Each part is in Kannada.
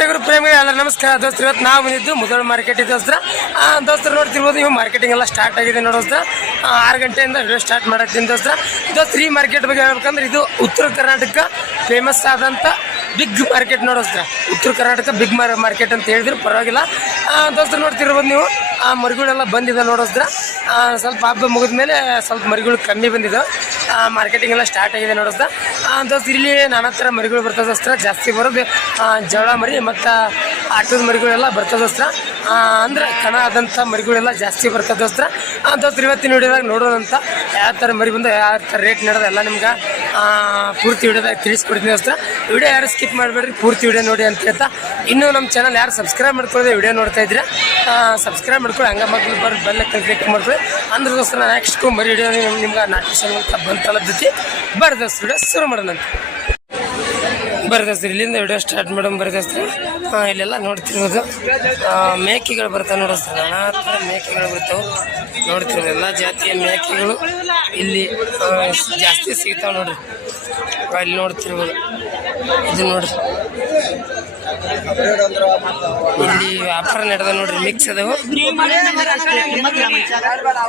ಟಗರು ಪ್ರೇಮ ಎಲ್ಲ ನಮಸ್ಕಾರ ದೋಸ್ತರು. ಇವತ್ತು ನಾವು ಬಂದಿದ್ದು ಮುದೋಳ ಮಾರ್ಕೆಟ್ ದೋಸ್ತರ. ದೋಸ್ತರು ನೋಡ್ತಿರ್ಬೋದು, ಇವು ಮಾರ್ಕೆಟಿಂಗ್ ಎಲ್ಲ ಸ್ಟಾರ್ಟ್ ಆಗಿದೆ ನೋಡೋಸ್ತ್ರ ಆರು ಗಂಟೆಯಿಂದ ವಿಡಿಯೋ ಸ್ಟಾರ್ಟ್ ಮಾಡತ್ತೀನಿ ದೋಸ್ತರ. ದೋಸ್ತ್ರ, ಈ ಮಾರ್ಕೆಟ್ ಬಗ್ಗೆ ಹೇಳ್ಬೇಕಂದ್ರೆ ಇದು ಉತ್ತರ ಕರ್ನಾಟಕ ಫೇಮಸ್ ಆದಂಥ ಬಿಗ್ ಮಾರ್ಕೆಟ್ ನೋಡೋಸ್ತ್ರ ಉತ್ತರ ಕರ್ನಾಟಕ ಬಿಗ್ ಮಾರ್ ಮಾರ್ಕೆಟ್ ಅಂತ ಹೇಳಿದ್ರು ಪರವಾಗಿಲ್ಲ. ದೋಸ್ತರು ನೋಡ್ತಿರ್ಬೋದು ನೀವು. ಆ ಮರಿಗಳೆಲ್ಲ ಬಂದಿದೆ ನೋಡಿದ್ರೆ ಸ್ವಲ್ಪ ಹಬ್ಬ ಮುಗಿದ ಮೇಲೆ ಸ್ವಲ್ಪ ಮರಿಗಳು ಕಮ್ಮಿ ಬಂದಿದ್ದವು ಮಾರ್ಕೆಟಿಂಗ್ ಎಲ್ಲ ಸ್ಟಾರ್ಟ್ ಆಗಿದೆ ನೋಡೋಸ್ತ್ರ ದೋಸ್ತ ಇಲ್ಲಿ ನಾನಾ ಥರ ಮರಿಗಳು ಬರ್ತದೆ ಜಾಸ್ತಿ ಬರೋದು ಜಳ ಮರಿ ಮತ್ತು ಆಟದ ಮರಿಗಳೆಲ್ಲ ಬರ್ತದೆ ಅಂದರೆ ಕಣ ಆದಂಥ ಮರಿಗಳೆಲ್ಲ ಜಾಸ್ತಿ ಬರ್ತದೆ ದೋಸ್ತ್ರ ಆ, ದೋಸ್ತ್ರ ಇವತ್ತಿನ ವಿಡಿಯೋದಾಗ ನೋಡೋದಂತ ಯಾವ ಥರ ಮರಿ ಬಂದು ಯಾವ ಥರ ರೇಟ್ ನಡೆದ ಎಲ್ಲ ನಿಮ್ಗೆ ಪೂರ್ತಿ ವಿಡಿಯೋದಾಗ ತಿಳಿಸ್ಕೊಡ್ತೀನಿ ಅಸ್ತ್ರ ವಿಡಿಯೋ ಯಾರು ಸ್ಕಿಪ್ ಮಾಡಬೇಡ್ರಿ ಪೂರ್ತಿ ವಿಡಿಯೋ ನೋಡಿ ಅಂತ ಹೇಳ್ತಾ. ಇನ್ನೂ ನಮ್ಮ ಚಾನಲ್ ಯಾರು ಸಬ್ಸ್ಕ್ರೈಬ್ ಮಾಡ್ಕೊಳ್ಳೋದೇ ವಿಡಿಯೋ ನೋಡ್ತಾ ಇದ್ರೆ ಸಬ್ಸ್ಕ್ರೈಬ್ ಮಾಡ್ಕೊಳ್ಳಿ ಹಂಗ ಮಕ್ಳು ಬರ್ ಬೆಲ್ಲ ಕ್ಲಿಕ್ ಮಾಡ್ಕೊಳ್ಳಿ ಅಂದ್ರೆ ದೋಸ್ತರ ನೆಕ್ಸ್ಟ್ ಮರಿ ವಿಡಿಯೋ ನಿಮ್ಗೆ ನೋಟಿಫಿಕೇಶನ್ ಅಂತ ಬಂತಲ್ಲ ಬರ್ರಿ ದೋಸ್ತ ವಿಡಿಯೋ ಶುರು ಮಾಡೋಣ ಅಂತ. ಬರ್ದಸ್ರಿ ಇಲ್ಲಿಂದ ವಿಡಿಯೋ ಸ್ಟಾರ್ಟ್ ಮಾಡೋಣ ಹಾಂ, ಇಲ್ಲೆಲ್ಲ ನೋಡ್ತಿರ್ಬೋದು ಮೇಕೆಗಳು ಬರ್ತಾವೆ ನೋಡಿಸ್ತಾರೆ ನಾನಾ ಥರ ಮೇಕೆಗಳು ಬರ್ತಾವೆ ನೋಡ್ತಿರ್ಬೋದು ಎಲ್ಲ ಜಾತಿಯ ಮೇಕೆಗಳು ಇಲ್ಲಿ ಜಾಸ್ತಿ ಸಿಗ್ತಾವೆ ನೋಡ್ರಿ. ಇಲ್ಲಿ ನೋಡ್ತಿರ್ಬೋದು. ಇದು ನೋಡ್ರಿ. ಇಲ್ಲಿ ವ್ಯಾಪಾರ ನಡೆದ ನೋಡ್ರಿ ಮಿಕ್ಸ್ ಅದಾವು.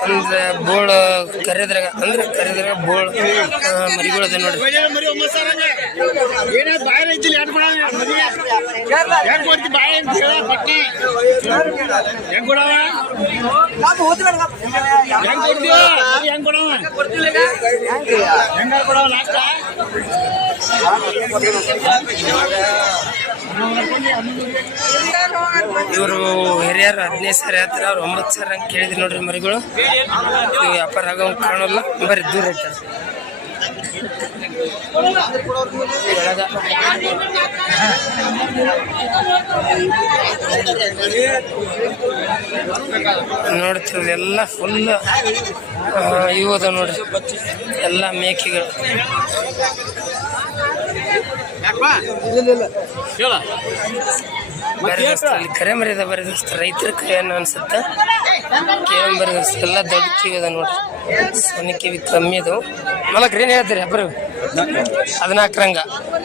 ಅಂದ್ರೆ ಬೋಳ್ ಕರೆದ್ರಾಗ, ಅಂದ್ರೆ ಕರೆದ್ರಾಗ ಬೋಳ್ ಮರಿಗಳು ಅದ ನೋಡ್ರಿ. ಹೆಂಗ್ ಇವರು ಹಿರಿಯರು ಹದಿನೈದು ಸಾವಿರ ಹತ್ತಿರ ಅವ್ರು ಒಂಬತ್ತು ಸಾವಿರ ಹಂಗೆ ಕೇಳಿದ್ರು ನೋಡ್ರಿ ಮರಿಗಳು. ವ್ಯಾಪಾರ ಆಗೋ ಕಾಣಲ್ಲ. ಬರೀ ದೂರ ಇರ್ತಾರೆ ನೋಡ್ತಿರೋದು ಎಲ್ಲ ಫುಲ್ ಇವು ಅದಾವ ನೋಡ್ರಿ. ಎಲ್ಲ ಮೇಕೆಗಳು. ಕರೆ ಮರ್ಯಾದ ಬರೆದಸ್ತ ರೈತರ ಕೈ ಅನ್ನೋ ಅನ್ಸುತ್ತೆ? ಕೇವಲ ಬರೆದಸ್ತ ಎಲ್ಲ ದೊಡ್ಡ ಕಿವಿ ಅದ ನೋಡ್ರಿ. ಸಣ್ಣ ಕಿವಿ ಕಮ್ಮಿ ಅದು ಮಲಕ್ರಿ ಏನು ಹೇಳ್ತೀರಿ? ಅಬ್ಬರ ಹದಿನಾಲ್ಕು ರಂಗ.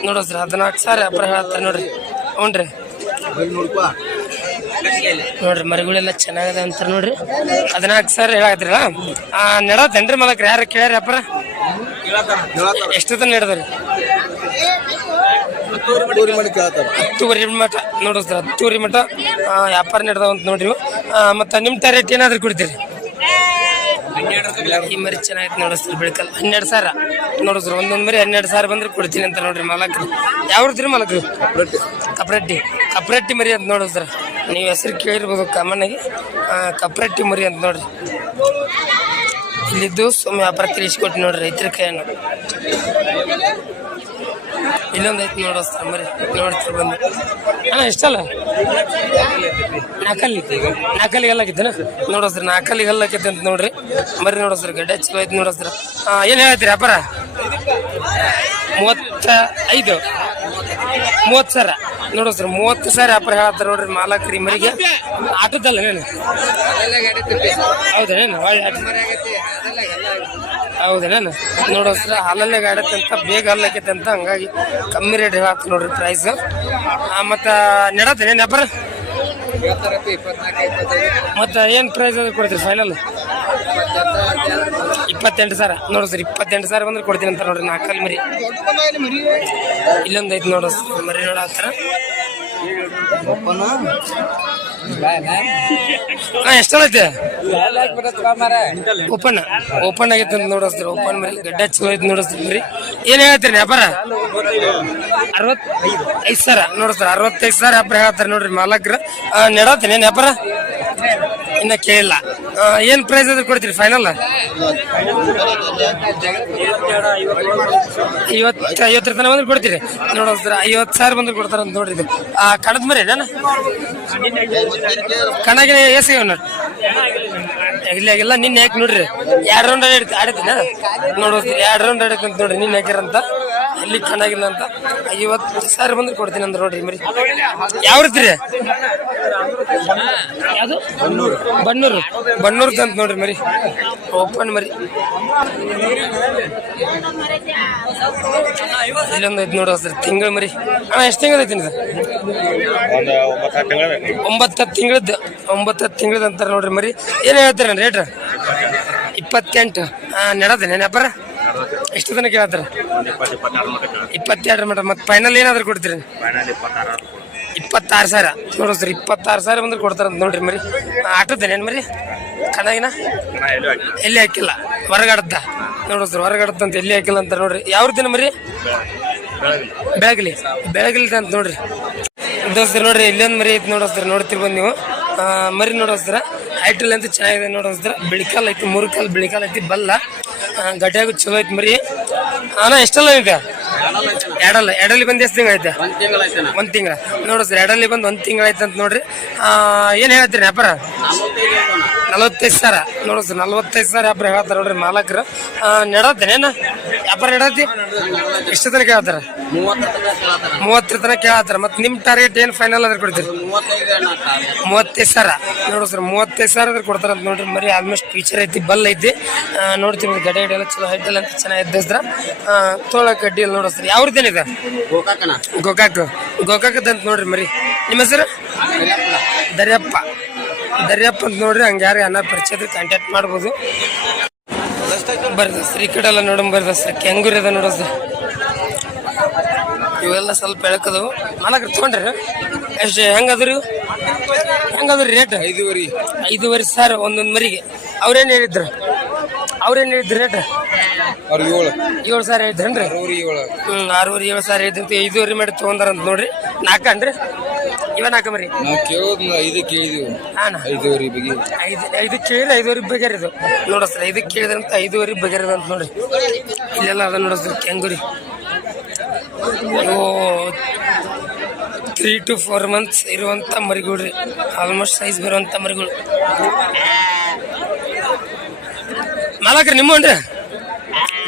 ನೋಡೋಸ್ರಿ ಹದಿನಾಲ್ಕು ಸಾವಿರ ಅಬ್ರ ಹೇಳ್ತಾರೆ ನೋಡ್ರಿ. ಹ್ಞೂ ರೀ ನೋಡ್ರಿ ಮರಿಗಳೆಲ್ಲ ಚೆನ್ನಾಗದ ಅಂತಾರೆ ನೋಡ್ರಿ. ಹದಿನಾಲ್ಕು ಸಾವಿರ ಹೇಳಾಕತ್ರಿಲ್ಲ ಆ ನೆಡತೇನ್ರಿ ಮಲಕ್ರಿ? ಯಾರು ಕೇಳ್ರಿ ಅಪ್ಪರ ಎಷ್ಟು ತನ ನಡೆದ್ರಿ? ಹತ್ತುವರೆ ಮಠ ಕೇಳ್ತಾರೆ. ತೂರಿ ಮಠ ವ್ಯಾಪಾರ ನಡೆದಾವ ಅಂತ ನೋಡ್ರಿ ಮತ್ತೆ ನಿಮ್ಮ ಮತ್ತ ನಿಮ್ ರೇಟ್ ಏನಾದ್ರು ಕೊಡ್ತೀರಿ? ಈ ಮರಿ ಚೆನ್ನಾಗೈತೆ ಸರ್ ಬೆಳಕಲ್ ಹನ್ನೆರಡು ಸಾವಿರ. ಸರ್ ಒಂದೊಂದು ಮರಿ ಹನ್ನೆರಡು ಸಾವಿರ ಬಂದ್ರೆ ಕೊಡ್ತೀನಿ ಅಂತ ನೋಡ್ರಿ ಯಾವ ಯಾವ್ದ್ರಿ ಮಲಕ್ರಿ? ಕಪ್ರಟ್ಟಿ. ಕಪ್ರಟ್ಟಿ. ಮರಿ ಅಂತ ನೋಡಿಸ್ರ ನೀವು ಹೆಸರು ಕೇಳಿರ್ಬೋದು ಕಾಮನ್ನಾಗಿ ಕಪ್ರಟ್ಟಿ ಮರಿ ಅಂತ ನೋಡ್ರಿ. ಇಲ್ಲಿದ್ದು ಸುಮ್ಮನೆ ವ್ಯಾಪಾರ ತಿಳಿಸ್ಕೊಟ್ಟು ನೋಡ್ರಿ ರೈತರ ಕೈಯನ್ನು. ಇಲ್ಲೊಂದು ಐತಿ ನೋಡೋಸ್ತಾರ ಮರಿ ನೋಡ್ತೀರಿ ಬಂದು. ಅಣ್ಣ ಇಷ್ಟಲ್ಲ ನಾಲ್ಕಲ್ಲಿ ನಾಲ್ಕಲ್ಲಿಗೆ ಹಲ್ಲಾಕಿದ್ದೇನ ನೋಡೋಸ್ರಿ ನಾಲ್ಕಲ್ಲಿಗೆ ಹಲ್ಲಾಕೈತೆ ಅಂತ ನೋಡ್ರಿ. ಮರಿ ನೋಡೋಸ್ರಿ ಗಡ್ಡೆ ಚಲೋ ಐತಿ ನೋಡೋಸ್ರ ಏನು ಹೇಳ್ತೀರಿ ಅಪ್ಪರ ಮೂವತ್ತ ಐದು. ಮೂವತ್ತು ಸಾವಿರ. ಸರ್ ಮೂವತ್ತು ಸಾವಿರ ಅಪ್ಪರ ಹೇಳ್ತಾರೆ ನೋಡ್ರಿ ಮಾಲಕ್ರಿ ಮರಿಗೆ. ಆಟದಲ್ಲ ಏನು? ಹೌದೇನೇನು ಒಳ್ಳೆ ನೋಡೋ ಸರ್, ಹಾಲಲ್ಲೇ ಅಂತ, ಬೇಗ ಅಂತ ಹಂಗಾಗಿ ಕಮ್ಮಿ ರೇಟ್ ಹಾಕ್ತು ನೋಡ್ರಿ ಪ್ರೈಸ್ ಮತ್ತು ನೆಡತ್ತೇನೆ ನೆಪರ್ ಮತ್ತು, ಏನು ಪ್ರೈಸ್ ಅದು ಕೊಡ್ತೀರಿ ಫೈನಲ್ ಇಪ್ಪತ್ತೆಂಟು ಸಾವಿರ. ನೋಡು ಸರ್, ಇಪ್ಪತ್ತೆಂಟು ಸಾವಿರ ಬಂದ್ರೆ ಕೊಡ್ತೀನಿ ಅಂತ ನೋಡ್ರಿ, ನಾಲ್ಕಲ್ಲಿ ಮರಿ. ಇಲ್ಲೊಂದು ಐತೆ ನೋಡು ಸರ್, ಮರಿ ನೋಡ ಎಷ್ಟೈತೆ ಓಪನ್ ಓಪನ್ ಆಗೈತೆ ನೋಡಿಸ್ತಾರೆ ಓಪನ್ ಮರಿ ಗಡ್ಡೆ ಚಲೋ ಐತೆ ನೋಡಿಸ್ತೀರಿ ಏನು ಹೇಳ್ತೀರಿ ವ್ಯಾಪಾರ? ಅರವತ್ ಐದು ಸಾವಿರ. ನೋಡಿಸ್ತಾರ ಅರವತ್ತೈದು ಸಾವಿರ ವ್ಯಾಪಾರ ಹೇಳ್ತಾರೆ ನೋಡ್ರಿ ಮಾಲಕ್ರ. ನೆಡತ್ತೀನಿ ಏನ್ ವ್ಯಾಪಾರ? ಇನ್ನ ಕೇಳಿಲ್ಲ. ಏನು ಪ್ರೈಸ್ ಅದ್ರ ಕೊಡ್ತೀರಿ ಫೈನಲ್ ಐವತ್ ಐವತ್ತರ ತನಕ ಬಂದ್ರೆ ಕೊಡ್ತೀರಿ. ನೋಡೋದ್ರ ಐವತ್ತು ಸಾವಿರ ಬಂದ್ರೆ ಕೊಡ್ತಾರ ಅಂತ ಆ, ಕಣದ ಮರಿ ನಾನು ಕಣಗೆ ಎಸಿಗೆ ನೋಡಿ. ಇಲ್ಲ ಇಲ್ಲ, ನಿನ್ನೆ ಹಾಕಿ ನೋಡ್ರಿ. ಎರಡು ರೌಂಡ್ ಆಡಿ ಆಡಿತೀನ? ನೋಡೋದ್ರಿ ಎರಡು ರೌಂಡ್ ಆಡಕ್ಕಂತ ನೋಡ್ರಿ, ನಿನ್ನೆ ಹಾಕಿರಂತ ಅಲ್ಲಿ ಚೆನ್ನಾಗಿಲ್ಲ ಅಂತ. ಐವತ್ತು ಸಾವಿರ ಬಂದ್ರೆ ಕೊಡ್ತೀನಿ ಅಂದ್ರೆ ನೋಡ್ರಿ ಮರಿ. ಯಾವ ರೀತಿ ರೀ? ಬಣ್ಣೂರು ಬನ್ನೂರು. ಬನ್ನೂರು ಅಂತ ನೋಡ್ರಿ ಮರಿ. ಓಪನ್ ಮರಿ. ಇಲ್ಲೊಂದು ಐದು ನೋಡು ಸರ್ ತಿಂಗಳು ಮರಿ. ಅಣ್ಣ ಎಷ್ಟು ತಿಂಗಳು ಐತಿ ಇದು ಒಂದು ಒಂಬತ್ತು ಹತ್ತು ತಿಂಗಳ ಒಂಬತ್ತು ಹತ್ತು ತಿಂಗಳದ್ದು. ಒಂಬತ್ತು ಹತ್ತು ತಿಂಗಳದ್ದು ಅಂತಾರೆ ನೋಡ್ರಿ ಮರಿ. ಏನು ಹೇಳ್ತಾರೆ ರೇಟ್ ಇಪ್ಪತ್ತೆಂಟು. ಹಾಂ ನಡೋದೇನೆ ವ್ಯಾಪಾರ ಎಷ್ಟು ತನಕ ಹೇಳ್ತಾರೆ? ಇಪ್ಪತ್ತೆರಡು ಮೀಟರ್ ಮತ್ತೆ ಫೈನಲ್ ಏನಾದ್ರು ಕೊಡ್ತೀರಿ? ಇಪ್ಪತ್ತಾರು ಸಾವಿರ. ನೋಡ್ರಿ ಸರ್, ಇಪ್ಪತ್ತಾರು ಸಾವಿರ ಬಂದ್ರೆ ಕೊಡ್ತಾರ ನೋಡ್ರಿ ಮರಿ. ಆಟದ್ದೇನೇನು ಮರಿ? ಕಣಗಿನ? ಎಲ್ಲೂ ಹಾಕಿಲ್ಲ? ಹೊರಗಡ್ದ ಸರ್ ಹೊರಗಡತ್ತ ಅಂತ ಎಲ್ಲಿ ಹಾಕಿಲ್ಲ ಅಂತ ನೋಡ್ರಿ. ಯಾವ ದಿನ ಮರಿ? ಬೆಳಗಲಿ. ಬೆಳಗಲಿ ಅಂತ ನೋಡ್ರಿ. ದೋಸ್ತರು ನೋಡ್ರಿ ಇಲ್ಲೊಂದು ಮರಿ ಐತಿ ನೋಡೋಸ್ತಾರ ಬಂದು ನೀವು. ಮರಿ ನೋಡೋಸ್ತಾರ ಐಟಲ್ ಅಂತ ಚೆನ್ನಾಗಿದೆ ನೋಡೋಸ್ತಾರ ಬಿಳಿಕಾಲ್ ಐತಿ, ಮೂರು ಕಾಲ್ ಬಿಳಿಕಾಲ್ ಐತಿ, ಬಲ್ಲ. ಗಟ್ಟಿಯಾಗೂ ಚಲೋ ಐತಿ ಮರಿ. ಅಣ್ಣ ಎಷ್ಟಲ್ಲ ಈಗ ಎರಡಲ್ಲ ಎರಡಲ್ಲಿ ಬಂದು ಎಷ್ಟು ತಿಂಗಳ ಐತೆ? ಒಂದು ತಿಂಗಳ ನೋಡ್ರಿ ಸರ್ ಎರಡಲ್ಲಿ ಬಂದು ಒಂದು ತಿಂಗಳ ಐತೆ ಅಂತ ನೋಡ್ರಿ. ಏನು ಹೇಳ್ತೀರಿ ವ್ಯಾಪಾರ? ನಲವತ್ತೈದು ಸಾವಿರ. ನೋಡ್ರಿ ಸರ್ ನಲವತ್ತೈದು ಸಾವಿರ ವ್ಯಾಪಾರ ಹೇಳ್ತಾರೆ ನೋಡ್ರಿ ಮಾಲಕರು. ನೆಡತ್ತೇನೇನ ವ್ಯಾಪಾರ ನೆಡತಿ? ಎಷ್ಟು ತನಕ ಹೇಳ್ತಾರ? ಮೂವತ್ತರ ತನಕ ಕೇಳತ್ತಾರ ಮತ್ತೆ ನಿಮ್ಮ ಟಾರ್ಗೆಟ್ ಏನ್ ಫೈನಲ್ ಅದ್ರ ಕೊಡ್ತೀರಿ? ಮೂವತ್ತೈದು ಸಾವಿರ. ನೋಡು ಸರ್ ಮೂವತ್ತೈದು ಸಾವಿರ ಅದ್ರ ಕೊಡ್ತಾರ ಅಂತ ನೋಡ್ರಿ. ಮರಿ ಆಲ್ಮೋಸ್ಟ್ ಫೀಚರ್ ಐತಿ ಬಲ್ ಐತಿ. ನೋಡ್ತೀನಿ ನೋಡ್ತೀವಿ ಗಡೆ ಗಡೆ ಎಲ್ಲ ಚಲೋ ಹೈಟ್ ಎಲ್ಲ ಅಂತ ಚೆನ್ನಾಗಿ ಇದ್ದಸ್ರ ತೋಳ ಕಡ್ಡಿ ಎಲ್ಲ ನೋಡೋ ಸರ್ ಯಾವ್ದೇನಿದೆ ಗೋಕಾಕ್. ಗೋಕಾಕದಂತ ನೋಡ್ರಿ ಮರಿ. ನಿಮ್ಮ ಹೆಸರು? ದರ್ಯಪ್ಪ. ದರ್ಯಪ್ಪ ಅಂತ ನೋಡ್ರಿ ಹಂಗೆ ಯಾರು ಅನ್ನ ಪರಿಚಯ ಇದ್ರೆ ಕಾಂಟ್ಯಾಕ್ಟ್ ಮಾಡ್ಬೋದು. ಬರ್ದ ಸರ್ ಈ ಕಡೆ ಎಲ್ಲ ನೋಡಮ್ ಬರ್ದ ಸರ್ ಕೆಂಗೂರ್ ಅದ ನೋಡೋ ಸರ್. ಇವೆಲ್ಲ ಸ್ವಲ್ಪ ಎಳಕದವು ಮಾಲಕ್ರು ತೊಗೊಂಡ್ರಿ. ಎಷ್ಟು ಹೆಂಗದ್ರಿ? ಹೆಂಗದ್ರಿ ರೇಟ್ ಐದುವರೆ. ಐದೂವರೆ ಸರ್ ಒಂದೊಂದು ಮರಿಗೆ. ಅವ್ರೇನು ಹೇಳಿದ್ರು? ಅವ್ರೇನು ಹೇಳಿದ್ರು ರೇಟ್ ಅವ್ರ ಏಳು. ಏಳು ಸಾವಿರ ಹೇಳಿದ್ರೇನ್ರಿ? ಅವ್ರ ಏಳು. ಹ್ಞೂ ಆರೂವರೆ ಏಳು ಸಾವಿರ ಐದು ಐದೂವರೆ ಮಾಡಿ ತೊಗೊಂಡ್ರಂತ ನೋಡ್ರಿ. ನಾಲ್ಕನ್ರಿ ಇವ ನಾಲ್ಕ ಮರಿ ನಾವು ಕೇಳೋದ್ ಐದು ಕೇಳಿದೀವಿ. ಹಾಂ ಐದುವರೆ ಬಗ್ಗೆ. ಐದು ಐದು ಕೇಳಿದ್ರೆ ಐದುವರೆ ಬಗೆರಿದು ಇದು ಸರ್ ಐದಕ್ಕೆ ಕೇಳಿದಂತ ಐದುವರೆ ಬಗೆರಿದು ಅಂತ ನೋಡ್ರಿ. ಇಲ್ಲೆಲ್ಲ ಅದ ನೋಡಸ್ರಿ ಕೆಂಗುರಿ. ತ್ರೀ ಟು ಫೋರ್ ಮಂತ್ಸ್ ಇರುವಂಥ ಮರಿಗಳ್ರಿ. ಆಲ್ಮೋಸ್ಟ್ ಸೈಜ್ ಬರುವಂಥ ಮರಿಗಳು. ಮಾಲಕ್ರಿ ನಿಮ್ಮನ್ರಿ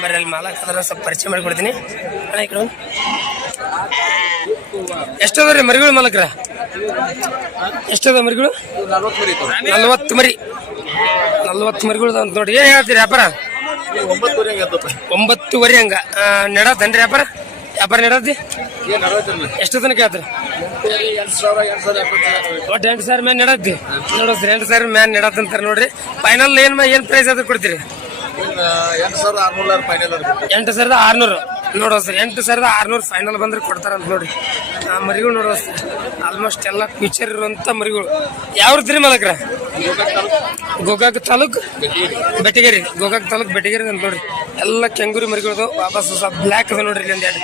ಬರ್ರಿ ಅಲ್ಲಿ ಮಾಲಕ್ ಅದನ್ನ ಸ್ವಲ್ಪ ಪರಿಚಯ ಮಾಡಿಕೊಡ್ತೀನಿ. ಅಣ್ಣ ಈ ಕಡೆ ಎಷ್ಟದ ರೀ ಮರಿಗಳು ಮಾಲಕ್ರ? ಎಷ್ಟದ ಮರಿಗಳು? ನಲ್ವತ್ತು ಮರಿ. ನಲ್ವತ್ತು ಮರಿಗಳು ಅಂತ ನೋಡಿ. ಏನ್ ಹೇಳ್ತೀರಿ ವ್ಯಾಪಾರ? ಒಂಬತ್ತುವರೆ ಹಂಗ. ನಡತನ್ರಿ ವ್ಯಾಪಾರ? ವ್ಯಾಪಾರ ನಡತಿ ಎಷ್ಟು ತನಕ ಹೇಳ್ತೀರಿ? ಒಟ್ಟು ಎಂಟು ಸಾವಿರ ಮ್ಯಾನ್ ನೆಡತ್ತಿ ನೋಡಿದ್ರಿ, ಎಂಟು ಸಾವಿರ ಮ್ಯಾನ್ ನಡತ್ತಂತಾರೆ ನೋಡ್ರಿ. ಫೈನಲ್ ಏನ್ ಏನು ಏನ್ ಪ್ರೈಸ್ ಆದ್ರೂ ಕೊಡ್ತೀರಿ? ಎಂಟು ಸಾವಿರದ ಆರ್ನೂರ ಫೈನಲ್ ಎಂಟು ಸಾವಿರದ ಆರ್ನೂರು. ನೋಡೋ ಸರ್ ಎಂಟು ಸಾವಿರದ ಆರ್ನೂರು ಫೈನಲ್ ಬಂದ್ರೆ ಕೊಡ್ತಾರಂತ ನೋಡಿ. ಆ ಮರಿಗಳು ನೋಡೋ ಸರ್ ಆಲ್ಮೋಸ್ಟ್ ಎಲ್ಲ ಫ್ಯೂಚರ್ ಇರುವಂಥ ಮರಿಗಳು. ಯಾವ ರೀತಿ ಮಲಕ್ರ? ಗೋಕಾಕ್ ತಾಲೂಕು? ಬೆಟಗೇರಿ ಗೋಕಾಕ್ ತಾಲೂಕ್ ಬೆಟಗೇರಿ ಅಂತ ನೋಡ್ರಿ. ಎಲ್ಲ ಕೆಂಗೂರಿ ಮರಿಗಳದು ವಾಪಸ್ ಸ್ವಲ್ಪ ಬ್ಲ್ಯಾಕ್ ಅದ ನೋಡ್ರಿ ಇಲ್ಲಿ ಒಂದೆರಡು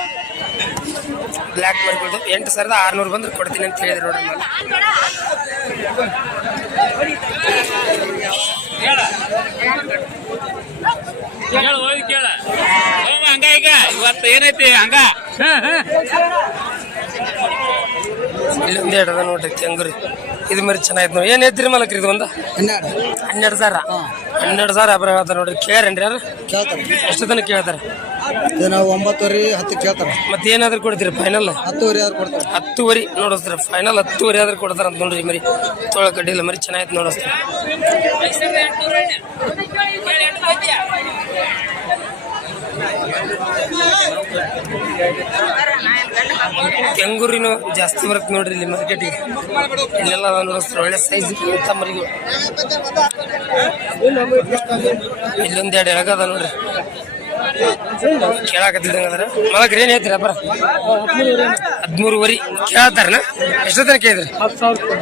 ಬ್ಲ್ಯಾಕ್ ಮರಿಗಳದು ಎಂಟು ಸಾವಿರದ ಆರ್ನೂರು ಬಂದ್ರೆ ಕೊಡ್ತೀನಿ ಅಂತ ಹೇಳಿದ್ರು ನೋಡ್ರಿ ನಾನು ಕೇಳ ಹೋಗಿ ಕೇಳ. ಹೋಮ ಹಂಗ ಈಗ ಇವತ್ತು ಏನೈತಿ ಹಂಗ? ಇಲ್ಲೊಂದು ಎರಡು ಅದ ನೋಡ್ರಿ ಕೆಂಗೂರಿ. ಇದು ಮರಿ ಚೆನ್ನಾಗಿತ್ತು ನೋಡಿ. ಏನು ಐತ್ರಿ ಮಲಕ್ರಿ ಇದು ಒಂದು? ಹನ್ನೆರಡು. ಹನ್ನೆರಡು ಸಾವಿರ. ಹನ್ನೆರಡು ಸಾವಿರ ಅಬ್ರ ಹೇಳ್ತಾರೆ ನೋಡ್ರಿ. ಕೇಳ್ರಿ ಯಾರು ಕೇಳ್ತಾರೆ. ಎಷ್ಟು ತನಕ ಕೇಳ್ತಾರೆ? ಇದು ನಾವು ಒಂಬತ್ತುವರೆ ಹತ್ತು ಕೇಳ್ತಾರೆ. ಮತ್ತೆ ಏನಾದ್ರು ಕೊಡ್ತೀರಿ ಫೈನಲ್ ಹತ್ತುವರೆ ಆದ್ರೂ ಕೊಡ್ತಾರೆ. ಹತ್ತುವರೆ ನೋಡಿಸ್ತಾರೆ ಫೈನಲ್ ಹತ್ತುವರೆ ಆದ್ರೂ ಕೊಡ್ತಾರೆ ಅಂತ ನೋಡ್ರಿ ಮರಿ. ತೊಳ ಕಡ್ಡಿಲ್ಲ ಮರಿ ಚೆನ್ನಾಗಿತ್ತು ನೋಡಿಸ್ತಾರೆ ಕೆಂಗೂರಿನೂ ಜಾಸ್ತಿ ಬರುತ್ತೆ ನೋಡ್ರಿ ಇಲ್ಲಿ ಮಾರ್ಕೆಟಿಗೆ ಇಲ್ಲೆಲ್ಲ ಒಳ್ಳೆ ಸೈಜ್ ತಮ್ಮರಿಗೂ ಇಲ್ಲೊಂದೆರಡು ಎಳಗದ ನೋಡ್ರಿ. ಕೇಳಾಕತ್ತಿದ್ದಂಗ ಅದ್ರ ಮಲಕ್ರಿ, ಏನ್ ಹೇಳ್ತೀರಿ ಅಪ್ಪರ ಹದಿಮೂರುವರೆ. ಕೇಳತ್ತಾರನ? ಎಷ್ಟು ತನಕ ಕೇಳಿದ್ರಿ?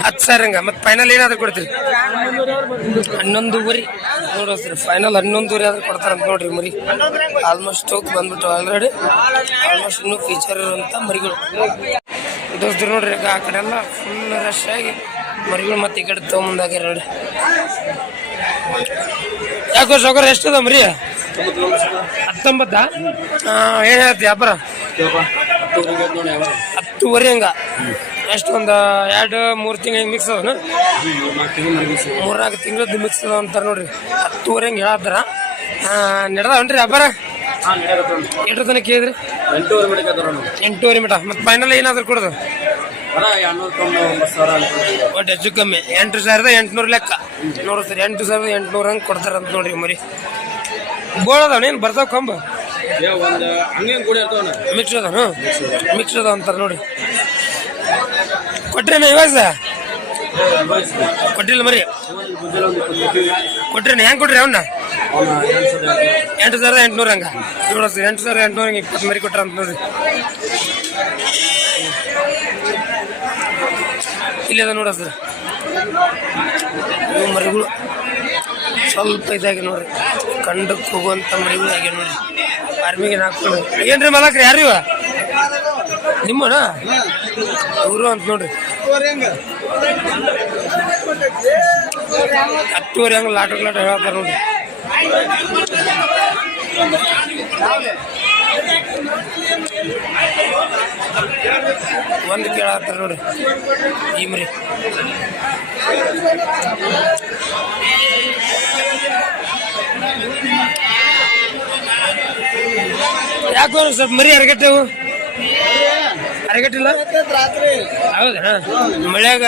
ಹತ್ತು ಸಾವಿರ ಹಂಗ ಮತ್ತೆ ಫೈನಲ್ ಏನಾದ್ರು ಕೊಡ್ತೀರಿ? ಹನ್ನೊಂದುವರೆ. ನೋಡ್ರಿ ಫೈನಲ್ ಹನ್ನೊಂದುವರೆ ಆದ್ರೆ ಕೊಡ್ತಾರಂತ ನೋಡ್ರಿ ಮರಿ. ಆಲ್ಮೋಸ್ಟ್ ಹೋಗಿ ಬಂದ್ಬಿಟ್ಟು ಆಲ್ರೆಡಿ ಆಲ್ಮೋಸ್ಟ್ ಇನ್ನೂ ಫೀಚರ್ ಇರುವಂಥ ಮರಿಗಳು. ದೋಸ್ತರು ನೋಡ್ರಿ ಆ ಕಡೆ ಎಲ್ಲ ಫುಲ್ ರಶ್ ಆಗಿ ಮರಿಗಳು ಮತ್ತೆ ಈ ಕಡೆ ತೊಗೊಂಬಂದಾಗ್ಯಾರ ನೋಡ್ರಿ. ಯಾಕೋ ಸೌಕರ್ಯ ಎಷ್ಟದ ಮರಿ? ಹತ್ತೊಂಬತ್ತಾ? ಏನು ಹೇಳ್ತಿ ವ್ಯಾಪಾರ ಹತ್ತುವರೆ ಹಂಗ. ಎಷ್ಟು ಒಂದು ಎರಡು ಮೂರು ತಿಂಗಳು ಮಿಕ್ಸ್ ಅದನ ಮೂರ್ನಾಲ್ಕು ತಿಂಗಳದ್ದು ಮಿಕ್ಸ್ ಅದ ಅಂತಾರೆ ನೋಡ್ರಿ. ಹತ್ತುವರೆ ಹಂಗೆ ಹೇಳತ್ತಾರ. ನಡೆದವನ್ರಿ? ಅಬ್ಬರ. ಎಷ್ಟು ತನಕ ಕೇಳಿದ್ರಿ ಎಂಟೂವರೆ ಮೀಟರ್ ಮೀಟ ಮತ್ತೆ ಫೈನಲ್ ಏನಾದ್ರು ಕೊಡೋದು? ಒಟ್ಟು ಹೆಚ್ಚು ಕಮ್ಮಿ. ಎಂಟು ಸಾವಿರದ ಎಂಟುನೂರು ಲೆಕ್ಕ. ನೋಡ್ರಿ ಸರ್ ಎಂಟು ಸಾವಿರದ ಎಂಟುನೂರು ಹಂಗೆ ಕೊಡ್ತಾರಂತ ನೋಡ್ರಿ ಮರಿ. ಬೋಳ್ ಏನ್ ಬರ್ತಾವ ಕಂಬ? ಒಂದು ಇರ್ತಾವನ ಮಿಕ್ಸ್ ಅದಾವ ಮಿಕ್ಸ್ ಅದಾವ ಅಂತಾರೆ ನೋಡಿ. ಕೊಟ್ರೇನ ಇವಾಗ? ಕೊಟ್ಟಿಲ್ಲ ಮರಿ. ಕೊಟ್ರೇನ? ಹೆಂಗೆ ಕೊಟ್ರಿ ಅವನ್ನ ಎಂಟು ಸಾವಿರದ ಎಂಟುನೂರ ಹಂಗ. ನೋಡ ಎಂಟು ಸಾವಿರದ ಎಂಟುನೂರ ಹಂಗೆ ಇಪ್ಪತ್ತು ಮರಿ ಕೊಟ್ರ ಅಂತ ನೋಡ್ರಿ ಇಲ್ಲಿ ಅದ ನೋಡ ಸರ್. ಮರಿಗಳು. ಸ್ವಲ್ಪ ಇದಾಗಿ ನೋಡ್ರಿ. ಕಂಡಕ್ಕೆ ಕೂಗುವಂತ ಮರಿಗಳು ಆಗ್ಯ ನೋಡಿ. ಆರ್ಮಿಗೆ ಹಾಕೊಂಡು ಏನ್ರಿ ಮಲಕ್ರಿ, ಯಾರು ಇವ? ನಿಮ್ಮನ? ಇವರು ಅಂತ ನೋಡ್ರಿ. ಹತ್ತುವರೆ ಹಂಗೆ ಲಾಟ ಲಾಟ ಹೇಳ್ತಾರೆ ನೋಡ್ರಿ. ಒಂದು ಕೇಳತ್ತಾರ ನೋಡ್ರಿ. ಈ ಮರಿ ಯಾಕೋ ಸ್ವಲ್ಪ ಮರಿ ಅರಗಟ್ಟೆವು ಅರಗಟ್ಟಿಲ್ಲ? ಹೌದಾ ಮಳೆಯಾಗ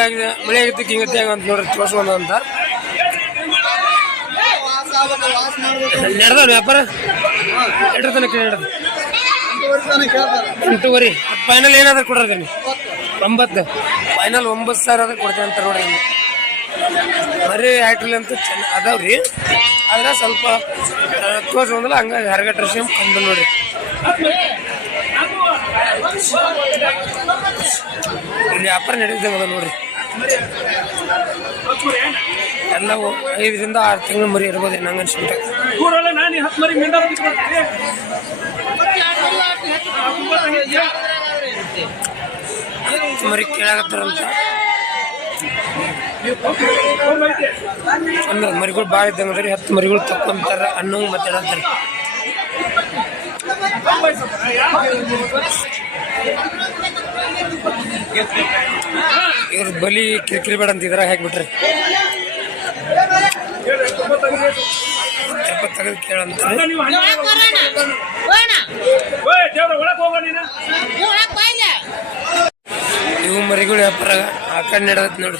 ಮಳೆ ಆಗತ್ತೆ ಹಿಂಗತ್ತೆ ಅಂತ ನೋಡ್ರಿ, ತೋರ್ಸ್ಕೊಂಡು ಅಂತ. ನಡೆದ ವ್ಯಾಪಾರ? ಎಷ್ಟರ ತನಕ ಎಂಟೂವರೆ. ಫೈನಲ್ ಏನಾದ್ರು ಕೊಡ್ರಿ ಒಂಬತ್ತು. ಫೈನಲ್ ಒಂಬತ್ತು ಸಾವಿರ ಆದ್ರೆ ಕೊಡ್ತೇವೆ ಅಂತ ನೋಡಿ ಬರೀ ಆಯ್ಟಲ್ ಅಂತ ಚೆನ್ನ ಅದಾವ್ರಿ. ಆದ್ರೆ ಸ್ವಲ್ಪ ತೋರ್ಸೋದಿಲ್ಲ ಹಂಗಾಗಿ ಹರಗಟ್ಟ ಕಂಡು ನೋಡ್ರಿ. ಇಲ್ಲಿ ವ್ಯಾಪಾರ ನಡೀತದೆ ಮೊದಲು ನೋಡ್ರಿ. ಎಲ್ಲವೂ ಐದರಿಂದ ಆರು ತಿಂಗಳು ಮರಿ ಇರ್ಬೋದು ನಂಗೆ ಅನ್ಸುತ್ತೆ ಮರಿ ಕೇಳಾಗತ್ತಾರಂತ ಅಂದ್ರೆ ಮರಿಗಳು ಭಾಳ ಇದ್ದಂಗೆ ಹತ್ತು ಮರಿಗಳು ತಕ್ಕೊಂತಾರ ಅನ್ನೋಂಗೆ ಮಾತಾಡತ್ತಾರೆ ಇವ್ರ ಬಲಿ ಕಿರಿಕಿರಿ ಬೇಡ ಅಂತ. ಇದ್ರಾಗ ಹಾಕ್ಬಿಟ್ರಿ ಎಪ್ಪತ್ತು ತೆಗೆದು ಕೇಳಂತ ಹೋಗೋ ಇವು ಮರಿಗಳು ವ್ಯಾಪಾರ. ಆ ಕಡೆ ನಡೆದತ್ ನೋಡಿ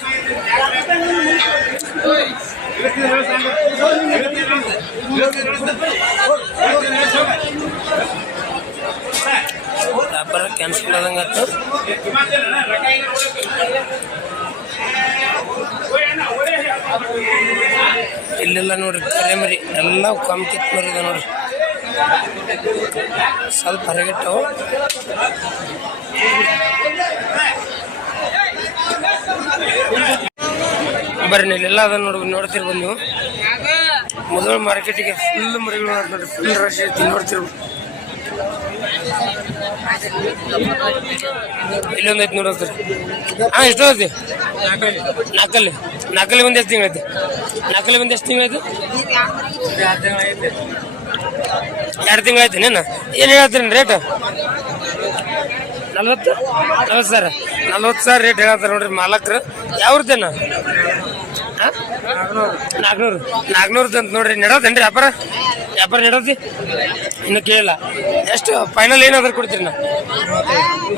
ವ್ಯಾಪಾರ ಆಯ್ತು ಇಲ್ಲೆಲ್ಲ ನೋಡ್ರಿ ಮರಿ, ಎಲ್ಲ ಕಮ್ಮಿ ಕಿತ್ ಮರಿ ಇದೆ ನೋಡ್ರಿ. ಸ್ವಲ್ಪ ಹೊರಗಿಟ್ಟವು. ಬರ್ರಿ ಇಲ್ಲೆಲ್ಲ ಅದನ್ನ ನೋಡ್ ನೋಡ್ತಿರ್ಬೋದು ನೀವು. ಮೊದಲು ಮಾರ್ಕೆಟಿಗೆ ಫುಲ್ ಮರಿಗಳು ನೋಡ್ರಿ ಫುಲ್ ರಶ್ ಐತಿ ನೋಡ್ತಿರ್ಬೋದು ಇಲ್ಲೊಂದು ಐತಿ ಸರ್ ಹಾ, ಎಷ್ಟು ಐತಿ ನಾಲ್ಕಲ್ಲಿ ನಾಲ್ಕಲ್ಲಿ ಒಂದು ಎಷ್ಟು ತಿಂಗಳೈತಿ ನಾಲ್ಕಲ್ಲಿ ಒಂದು ಎಷ್ಟು ತಿಂಗಳೈತಿ ಎರಡು ತಿಂಗಳೈತಿ ನೀನು ಏನು? ಹೇಳ್ತೀರಿ ರೇಟ್ ನಲ್ವತ್ತು? ನಲ್ವತ್ತು ಸರ್ ನಲ್ವತ್ತು ಸಾವಿರ ರೇಟ್ ಹೇಳ್ತಾರೆ ನೋಡ್ರಿ ಮಾಲಕ್ರು. ಯಾವ್ರದ್ದೇನ ನಾಲ್ಕುನೂರು ನಾಲ್ಕುನೂರು ಅಂತ ನೋಡ್ರಿ, ನಡೋದೇನ್ರಿ ವ್ಯಾಪಾರ? ವ್ಯಾಪಾರ ನಡೋದಿ? ಇನ್ನು ಕೇಳಿಲ್ಲ. ಎಷ್ಟು ಫೈನಲ್ ಏನಾದ್ರು ಕೊಡ್ತೀರಿ ನಾ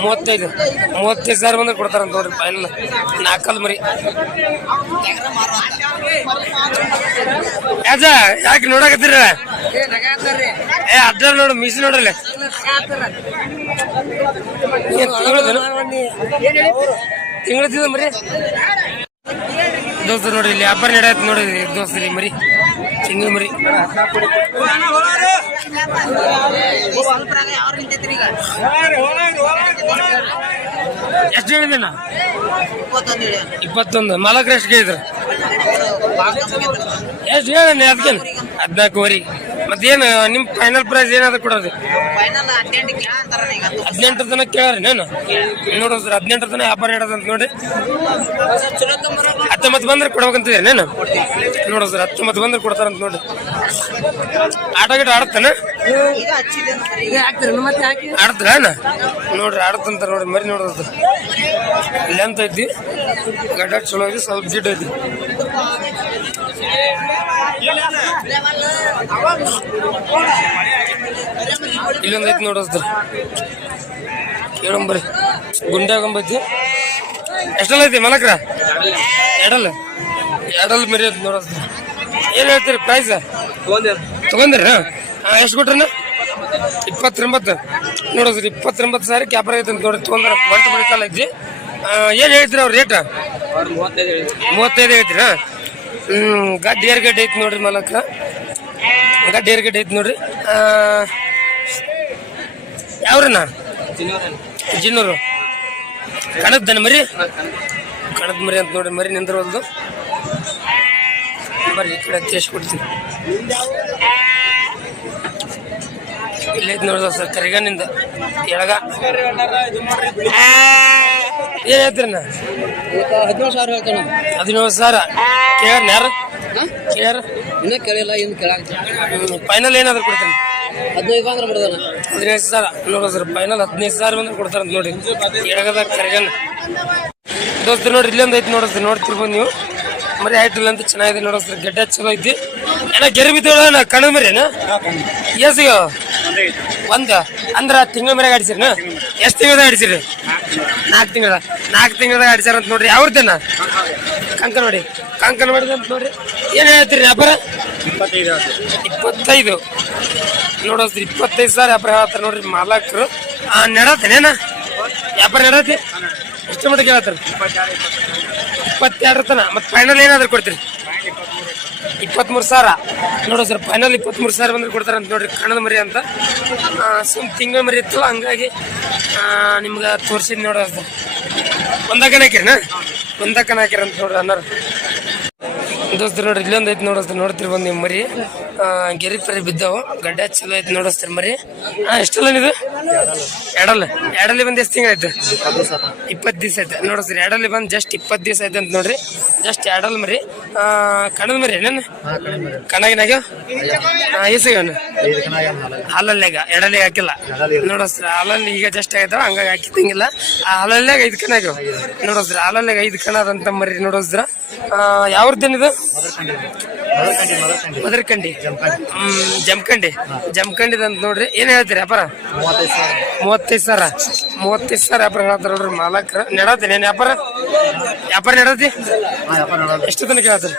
ಮೂವತ್ತೈದು. ಮೂವತ್ತೈದು ಸಾವಿರ ಬಂದ್ರೆ ಕೊಡ್ತಾರಂತ ನೋಡ್ರಿ ಫೈನಲ್ ನಾಲ್ಕಲ್ ಮರಿ. ಯಾಜ, ಯಾಕೆ ನೋಡಕತ್ತೀರ? ಏ ಅಡ್ಡ ನೋಡು, ಮೀಸಿ ನೋಡ್ರಲ್ಲ. ತಿಂಗಳದ ಮರಿ? ದೋಸ್ತರು ನೋಡಿ, ಇಲ್ಲಿ ಹಬ್ಬ ನಡೆಯತ್ತೆ ನೋಡಿ, ದೋಸ್ತರಿ ಮರಿ ತಿಂಗಳ ಮರಿ. ಎಷ್ಟು ಹೇಳಿದೆ ನಾ ಇಪ್ಪತ್ತೊಂದು. ಮಾಲಕ್ರ ಎಷ್ಟು ಕೇಳಿದ್ರು? ಎಷ್ಟು ಹೇಳಿ ಅದಕ್ಕೆ ಹದಿನಾಲ್ಕುವರೆ. ಮತ್ತೇನು ನಿಮ್ಮ ಫೈನಲ್ ಪ್ರೈಸ್ ಏನಾದ್ರು ಕೊಡೋದು? ಫೈನಲ್ ಹದಿನೆಂಟು ದಿನ ಈಗ. ಕೇಳ್ರಿ ನಾನು ನೋಡು ಸರ್ ಹದಿನೆಂಟು ದಿನ ವ್ಯಾಪಾರ ಇಡೋದಂತ ನೋಡಿ. ಚಲೋ ಹತ್ತೊಂಬತ್ತು ಬಂದ್ರೆ ಕೊಡ್ಬೇಕಂತಿದ್ದೀರಿ ನಾನು ನೋಡು ಸರ್ ಹತ್ತೊಂಬತ್ತು ಬಂದ್ರೆ ಕೊಡ್ತಾರಂತ ನೋಡಿ. ಆಟ ಗಿಟ ಆಡತ್ತಾನ? ಈಗ ಹಚ್ಚಿದೆ ಈಗ ಹಾಕ್ತಿರಿ? ಮತ್ತೆ ಹಾಕಿ? ಆಡ್ತಾರ ನೋಡ್ರಿ ಆಡತ್ತಂತ ನೋಡ್ರಿ ಮರಿ ನೋಡೋದು ಲೆಂತ್ ಐತಿ. ಗಡ್ಡ ಚಲೋ ಐತಿ ಸ್ವಲ್ಪ ಜಿಡ್ ಐತಿ. ಇಲ್ಲೊಂದು ಐತಿ ನೋಡೋದ್ರ ಕೇಳಂಬರಿ ಗುಂಡ್ಯಾಗಂಬೈತಿ ಎಷ್ಟಲ್ಲ ಐತಿ ಮಲಕ್ರ? ಎರಡಲ್ಲ. ಎರಡಲ್ಲ ಮರಿ ಐತಿ ನೋಡೋದ್ರ ಏನು ಹೇಳ್ತೀರಿ ಪ್ರೈಸ್ ತಗೊಂದಿರ ಹಾಂ, ಎಷ್ಟು ಕೊಟ್ರನ? ಇಪ್ಪತ್ತೊಂಬತ್ತು. ನೋಡ್ರಿ ಇಪ್ಪತ್ತೊಂಬತ್ತು ಸಾವಿರ ಕ್ಯಾಪರ್ ಐತೆ ಅಂತ ನೋಡಿ ತೊಗೊಂಡ್ರ. ಒಂಟು ಏನ್ ಐತಿ. ಏನು ಹೇಳ್ತೀರಿ ಅವ್ರ ರೇಟ್ ಮೂವತ್ತೈದು ಐತ್ರಿ ಹ್ಞೂ ಗಡ್ಡಿ ಐತಿ ನೋಡ್ರಿ ಮಲಕ. ಗಡ್ಡಿ ಏರ್ ಐತಿ ನೋಡ್ರಿ. ಆ, ನಾ ಜಿನ್ನೂರು. ಕಣದ್ದನ ಮರಿ? ಕಣದ ಮರಿ ಅಂತ ನೋಡ್ರಿ ಮರಿ ನಿಂದ್ರೋದು ಬರ್ರಿ ಈ ಕಡೆ ಕೊಡ್ತೀನಿ. ಇಲ್ಲೈತಿ ನೋಡ್ದ ಸರ್ ಕರಿಗಣ್ಣಿಂದ. ಎಳಗ. ಏನ್ ಹೇಳ್ತೀರಿ ಹದಿನೇಳು ಸಾವಿರ ಹದಿನೇಳು ಸಾವಿರ ಕೇಳ ಯಾರು? ಇನ್ನೂ ಕೇಳಿಲ್ಲ ಇನ್ನು ಫೈನಲ್ ಏನಾದ್ರು ಕೊಡ್ತೀನಿ ಹದಿನೈದು ಬಂದ್ರೆ ಬಿಡ್ದಾನ ಹದಿನೈದು ಸಾವಿರ ನೋಡ್ರಿ ಸರ್ ಫೈನಲ್ ಹದಿನೈದು ಸಾವಿರ ಬಂದ್ರೆ ಕೊಡ್ತಾರ ನೋಡಿ. ಎಳಗದ ಕರಿಗನ್ ದೋಸ್ತ, ನೋಡ್ರಿ, ಇಲ್ಲೊಂದು ಐತಿ ನೋಡಿ ನೋಡ್ತಿರ್ಬೋದು ನೀವು. ಮರಿ ಆಯ್ತಿಲ್ಲ ಅಂತ ಚೆನ್ನಾಗಿದೆ ನೋಡಿಸ್ರಿ ಗೆಡ್ಡ ಚಲೋ ಐತಿ. ಏನ ಗೆರೆ ಬಿದ್ದೋಳ ಕಣ್ಣು ಏನ ಎಸಿಗ ಒಂದ ಅಂದ್ರ ತಿಂಗಳ ಮೇಲೆ ಆಡಿಸಿರಿ ಎಷ್ಟು ತಿಂಗಳ ಆಡಿಸಿರಿ ನಾಲ್ಕು ತಿಂಗಳ ನಾಲ್ಕು ತಿಂಗಳದಾಗ ಆಡಿಸ್ಯಾರ ಅಂತ ನೋಡ್ರಿ ಅವ್ರದ್ದೇನ ಕಂಕ ನೋಡಿ ಕಂಕ ಮಾಡಿದ ಅಂತ ನೋಡ್ರಿ ಏನ್ ಹೇಳ್ತೀರಿ ವ್ಯಾಪಾರ ಇಪ್ಪತ್ತೈದು ನೋಡೋದ್ರಿ ಇಪ್ಪತ್ತೈದು ಸಾವಿರ ವ್ಯಾಪಾರ ಹೇಳ್ತಾರೆ ನೋಡ್ರಿ ಮಾಲಕರು ಆ ನೆಡತ್ತೇನೇನ ವ್ಯಾಪಾರ ನೆಡತ್ತೆ ಎಷ್ಟು ಮಟ್ಟಿಗೆ ಹೇಳ್ತಾರೆ ಇಪ್ಪತ್ತೆರಡು ತನ ಮತ್ತೆ ಫೈನಲ್ ಏನಾದ್ರು ಕೊಡ್ತೀರಿ ಇಪ್ಪತ್ಮೂರು ಸಾವಿರ. ನೋಡು ಸರ್ ಫೈನಲ್ ಇಪ್ಪತ್ಮೂರು ಸಾವಿರ ಬಂದ್ರೆ ಕೊಡ್ತಾರಂತ ನೋಡ್ರಿ ಕಣ್ಣದ ಮರಿ ಅಂತ. ಸುಮ್ ತಿಂಗಳ ಮರಿ ಇತ್ತಲ್ಲ ಹಂಗಾಗಿ ನಿಮ್ಗೆ ತೋರಿಸಿದ್ ನೋಡೋ ಒಂದಕ್ಕನ ಹಾಕಿರನ ಒಂದಕ್ಕನ ಅಂತ ನೋಡ್ರಿ ಅನ್ನಾರ ದೋಸ್ತರು ನೋಡ್ರಿ, ಇಲ್ಲೊಂದು ಐತಿ ನೋಡೋಸ್ತಾರೆ ನೋಡ್ತಿರ್ಬೋದು ನಿಮ್ಮ ಮರಿ. ಗೆರಿ ಪರಿ ಬಿದ್ದವು. ಗಡ್ಡೆ ಚಲೋ ಐತಿ ನೋಡಸ್ತಿರ್ ಮರಿ. ಹಾ ಎಷ್ಟಲ್ಲ ಇದು ಎಡಲ್ ಎಡಲ್ಲಿ ಬಂದು ಎಷ್ಟು ತಿಂಗಳಾಯ್ತು ಇಪ್ಪತ್ತು ದಿವಸ ಆಯ್ತು. ನೋಡೋಸ್ರಿ ಎಡಲ್ಲಿ ಬಂದು ಜಸ್ಟ್ ಇಪ್ಪತ್ತು ದಿವಸ ಐತೆ ಅಂತ ನೋಡ್ರಿ. ಜಸ್ಟ್ ಎಡಲ್ ಮರಿ. ಕಣದ ಮರಿ ಏನೇನು? ಕಣಗಿನಾಗ? ಈಸಗನು ಹಾಲಲ್ಲಾಗ ಎಡಲಿಗೆ ಹಾಕಿಲ್ಲ. ನೋಡೋಸ್ರಿ ಹಾಲಲ್ಲಿ ಈಗ ಜಸ್ಟ್ ಆಗೈತವ, ಹಂಗಾಗಿ ಹಾಕಿದಂಗಿಲ್ಲ ಆ ಹಾಲಲ್ಲಾಗ ಐದು ಕಣ ಆಗ್ಯಾವ. ನೋಡೋಸ್ರಿ ಹಾಲಲ್ಲಾಗ ಐದು ಕಣ ಅದಂತ ಮರಿ ನೋಡೋಸ್ರ ಯಾವ್ರದ್ದೇನಿದು? ಮದರ್ಕಂಡಿ ಹ್ಮ್ ಜಮಖಂಡಿ. ಜಮಖಂಡಿದ ಅಂತ ನೋಡ್ರಿ ಏನ್ ಹೇಳ್ತೀರಿ ವ್ಯಾಪಾರ? ಮೂವತ್ತೈದು ಸಾವಿರ. ಮೂವತ್ತೈದು ಸಾವಿರ. ವ್ಯಾಪಾರ ಹೇಳ್ತಾರ ನೋಡ್ರಿ ಮಾಲಕ್ರ. ನೆಡತ್ತೀನಿ ಏನ್ ವ್ಯಾಪಾರ ವ್ಯಾಪಾರ ನೆಡತಿ ಎಷ್ಟು ತನಕ ಹೇಳ್ತಾರೆ?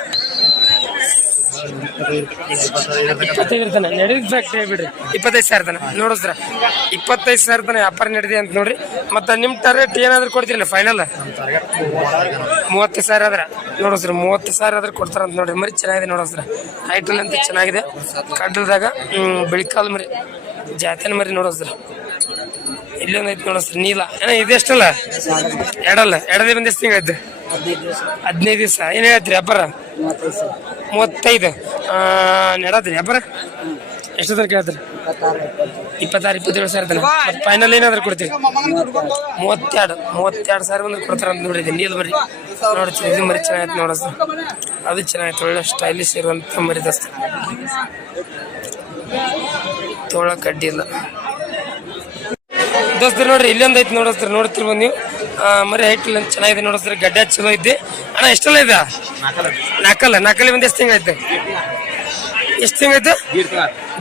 ಇಪ್ಪತ್ತೈದು ತನ ನಡೆದ ಫ್ಯಾಕ್ಟ್ರಿ ಬಿಡ್ರಿ. ಇಪ್ಪತ್ತೈದು ಸಾವಿರ ತನ ನೋಡಿಸ್ರ ಇಪ್ಪತ್ತೈದು ಸಾವಿರ ತನ ವ್ಯಾಪಾರ ನಡೆದಿ ಅಂತ ನೋಡ್ರಿ. ಮತ್ತೆ ನಿಮ್ಮ ಟಾರ್ಗೆಟ್ ಏನಾದ್ರು ಕೊಡ್ತೀರಲ್ಲ ಫೈನಲ್ ಮೂವತ್ತು ಸಾವಿರ ಆದ್ರ. ನೋಡಿಸ್ರಿ ಮೂವತ್ತು ಸಾವಿರ ಆದ್ರೆ ಕೊಡ್ತಾರ ಅಂತ ನೋಡ್ರಿ. ಮರಿ ಚೆನ್ನಾಗಿದೆ ನೋಡಿಸ್ರ ಹೈಟಲ್ ಅಂತ ಚೆನ್ನಾಗಿದೆ. ಕಡ್ಡದಾಗ ಬಿಳಿಕಾಲ್ ಮರಿ. ಜಾತಿನ ಮರಿ ನೋಡಿಸ್ರ ಇಲ್ಲೊಂದು ಐತಿ ನೋಡಿಸ್ರಿ ನೀಲ. ಏನ ಇದೆಷ್ಟಲ್ಲ? ಎಡಲ್ಲ. ಎಡದೇ ಬಂದಿಷ್ಟು ತಿಂಗಳೈತೆ ಹದಿನೈದು ದಿವಸ. ಏನು ಹೇಳ್ತೀರಿ ವ್ಯಾಪಾರ ಮೂವತ್ತೈದು ನಡತ್ರಿ ವ್ಯಾಪಾರ ಎಷ್ಟು ತನಕ ಕೇಳ್ತೀರಿ? ಇಪ್ಪತ್ತಾರು ಇಪ್ಪತ್ತೇಳು ಸಾವಿರ ತನಕ. ಫೈನಲ್ ಏನಾದ್ರು ಕೊಡ್ತೀರಿ? ಮೂವತ್ತೆರಡು ಮೂವತ್ತೆರಡು ಸಾವಿರ ಬಂದ್ರೆ ಕೊಡ್ತಾರೆ ಅಂತ ನೋಡಿದ್ದೆ ನೀಲ್ ಬರ್ರಿ ನೋಡಿ ಇದು ಮರಿ ಚೆನ್ನಾಗೈತೆ ನೋಡಸ್ ಅದು ಚೆನ್ನಾಗಿತ್ತು ಒಳ್ಳೆ ಸ್ಟೈಲಿಶ್ ಇರುವಂತ ಮರಿ ದಸ್ತ. ತೋಳ ಕಡ್ಡಿ ಇಲ್ಲ ದೋಸ್ತರು ನೋಡ್ರಿ ಇಲ್ಲೊಂದು ಐತಿ ನೋಡಸ್ತಾರೆ ನೋಡ್ತಿರ್ಬೋದು ನೀವು. ಮರಿ ಹೈಟ್ ಇಲ್ಲ ಚೆನ್ನಾಗಿದೆ ನೋಡಸ್ತಾರೆ ಗಡ್ಡೆ ಚಲೋ ಐತಿ. ಅಣ್ಣ ಎಷ್ಟೆಲ್ಲ ಇದೆ? ನಾಲ್ಕಲ್ಲ ನಾಲ್ಕಲ್ಲಿ ಬಂದು ಎಷ್ಟು ತಿಂಗಳೈತೆ ಎಷ್ಟು ತಿಂಗಳೈತೆ